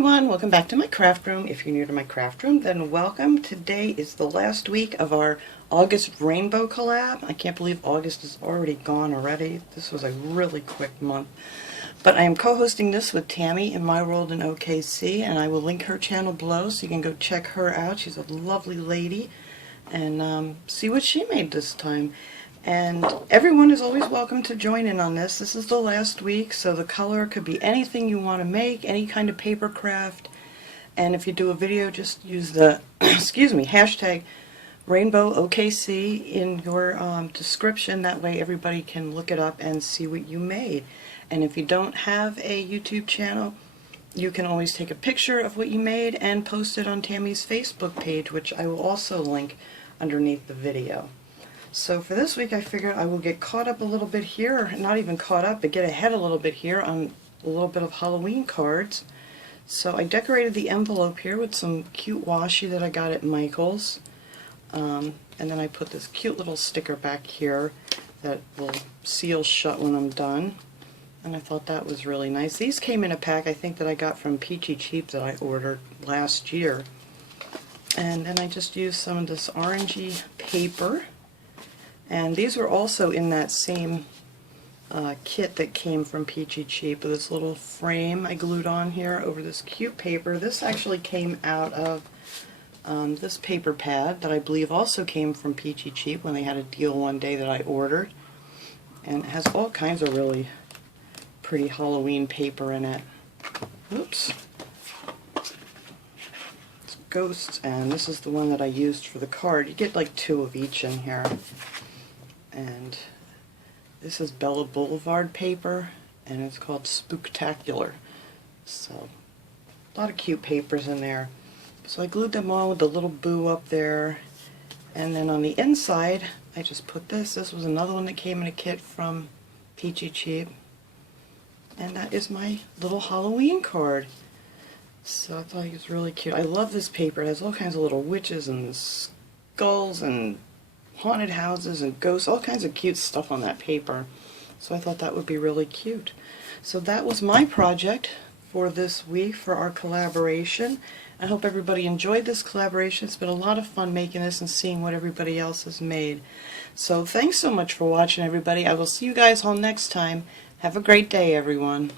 everyone, welcome back to my craft room. If you're new to my craft room, then welcome. Today is the last week of our August Rainbow Collab. I can't believe August is already gone already. This was a really quick month. But I am co-hosting this with Tammy in My World in OKC, and I will link her channel below so you can go check her out. She's a lovely lady, and see what she made this time. And everyone is always welcome to join in on this. This is the last week, so the color could be anything you want to make, any kind of paper craft. And if you do a video, just use the excuse me, hashtag Rainbow OKC in your description. That way everybody can look it up and see what you made. And if you don't have a YouTube channel, you can always take a picture of what you made and post it on Tammy's Facebook page, which I will also link underneath the video. So for this week I figured I will get caught up a little bit here, not even caught up, but get ahead a little bit here on a little bit of Halloween cards. So I decorated the envelope here with some cute washi that I got at Michael's. And then I put this cute little sticker back here that will seal shut when I'm done. And I thought that was really nice. These came in a pack I think that I got from Peachy Cheap that I ordered last year. And then I just used some of this orangey paper. And these were also in that same kit that came from Peachy Cheap, with this little frame I glued on here over this cute paper. This actually came out of this paper pad that I believe also came from Peachy Cheap when they had a deal one day that I ordered. And it has all kinds of really pretty Halloween paper in it. Oops. It's ghosts, and this is the one that I used for the card. You get like 2 of each in here. And this is Bella Boulevard paper, and it's called Spooktacular. So, a lot of cute papers in there. So I glued them on with the little boo up there, and then on the inside I just put this. This was another one that came in a kit from Peachy Cheap, and that is my little Halloween card. So I thought it was really cute. I love this paper. It has all kinds of little witches and skulls and haunted houses and ghosts, all kinds of cute stuff on that paper. So I thought that would be really cute. So that was my project for this week for our collaboration. I hope everybody enjoyed this collaboration. It's been a lot of fun making this and seeing what everybody else has made. So thanks so much for watching, everybody. I will see you guys all next time. Have a great day, everyone.